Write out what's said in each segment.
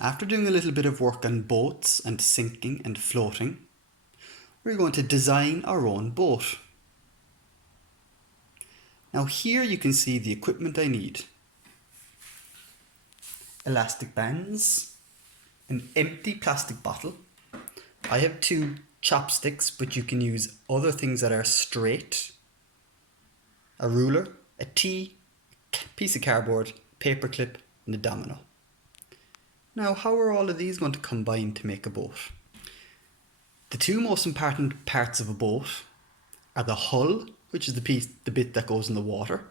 After doing a little bit of work on boats and sinking and floating, we're going to design our own boat. Now here you can see the equipment I need. Elastic bands, an empty plastic bottle. I have 2 chopsticks, but you can use other things that are straight. A ruler, a T, piece of cardboard, paper clip, and a domino. Now, how are all of these going to combine to make a boat? The 2 most important parts of a boat are the hull, which is the bit that goes in the water,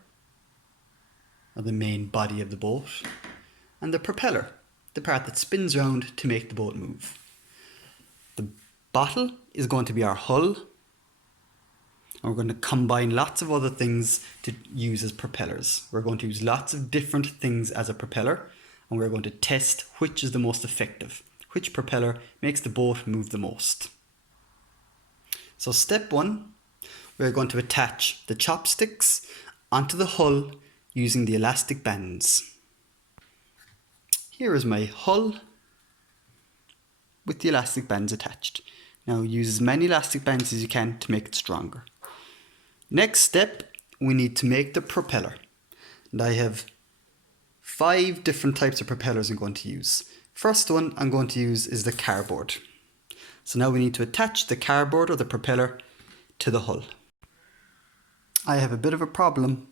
or the main body of the boat, and the propeller, the part that spins around to make the boat move. The bottle is going to be our hull, and we're going to combine lots of other things to use as propellers. We're going to use lots of different things as a propeller, and we're going to test which is the most effective, which propeller makes the boat move the most. So step 1, we're going to attach the chopsticks onto the hull using the elastic bands. Here is my hull with the elastic bands attached. Now use as many elastic bands as you can to make it stronger. Next step, we need to make the propeller. And I have 5 different types of propellers I'm going to use. First one I'm going to use is the cardboard. So now we need to attach the cardboard or the propeller to the hull. I have a bit of a problem.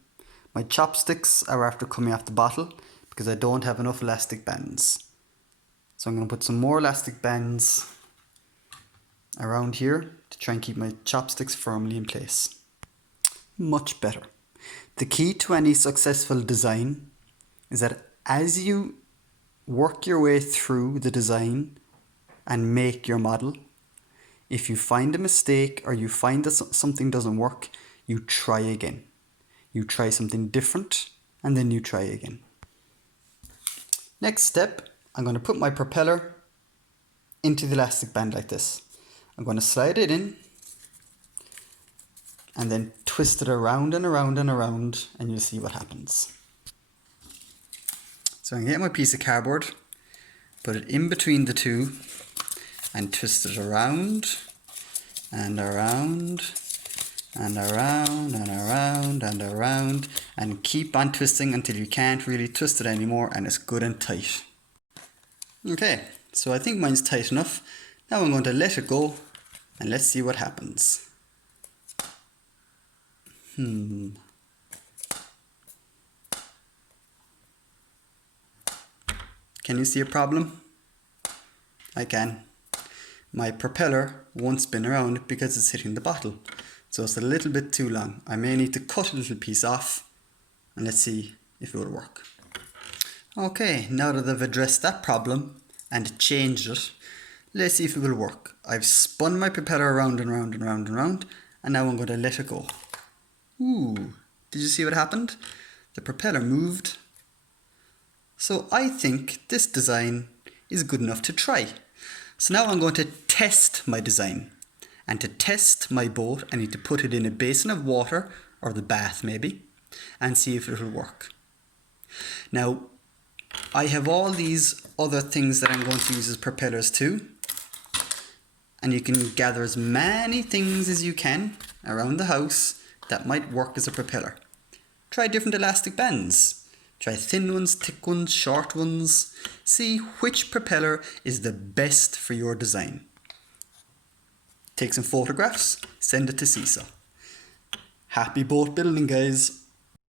My chopsticks are after coming off the bottle because I don't have enough elastic bands. So I'm going to put some more elastic bands around here to try and keep my chopsticks firmly in place. Much better. The key to any successful design is that as you work your way through the design and make your model, if you find a mistake or you find that something doesn't work, you try again. You try something different and then you try again. Next step, I'm going to put my propeller into the elastic band like this. I'm going to slide it in and then twist it around and around and around, and you'll see what happens. So I'm going to get my piece of cardboard, put it in between the 2 and twist it around and around and around and around and around, and keep on twisting until you can't really twist it anymore and it's good and tight. Okay, so I think mine's tight enough. Now I'm going to let it go and let's see what happens. Can you see a problem? I can. My propeller won't spin around because it's hitting the bottle. So it's a little bit too long. I may need to cut a little piece off and let's see if it will work. Okay, now that I've addressed that problem and changed it, let's see if it will work. I've spun my propeller around and around and around and around, and now I'm going to let it go. Ooh, did you see what happened? The propeller moved. So I think this design is good enough to try. So now I'm going to test my design. And to test my boat, I need to put it in a basin of water, or the bath maybe, and see if it will work. Now, I have all these other things that I'm going to use as propellers too. And you can gather as many things as you can around the house that might work as a propeller. Try different elastic bands. Try thin ones, thick ones, short ones. See which propeller is the best for your design. Take some photographs, send it to Seesaw. Happy boat building, guys!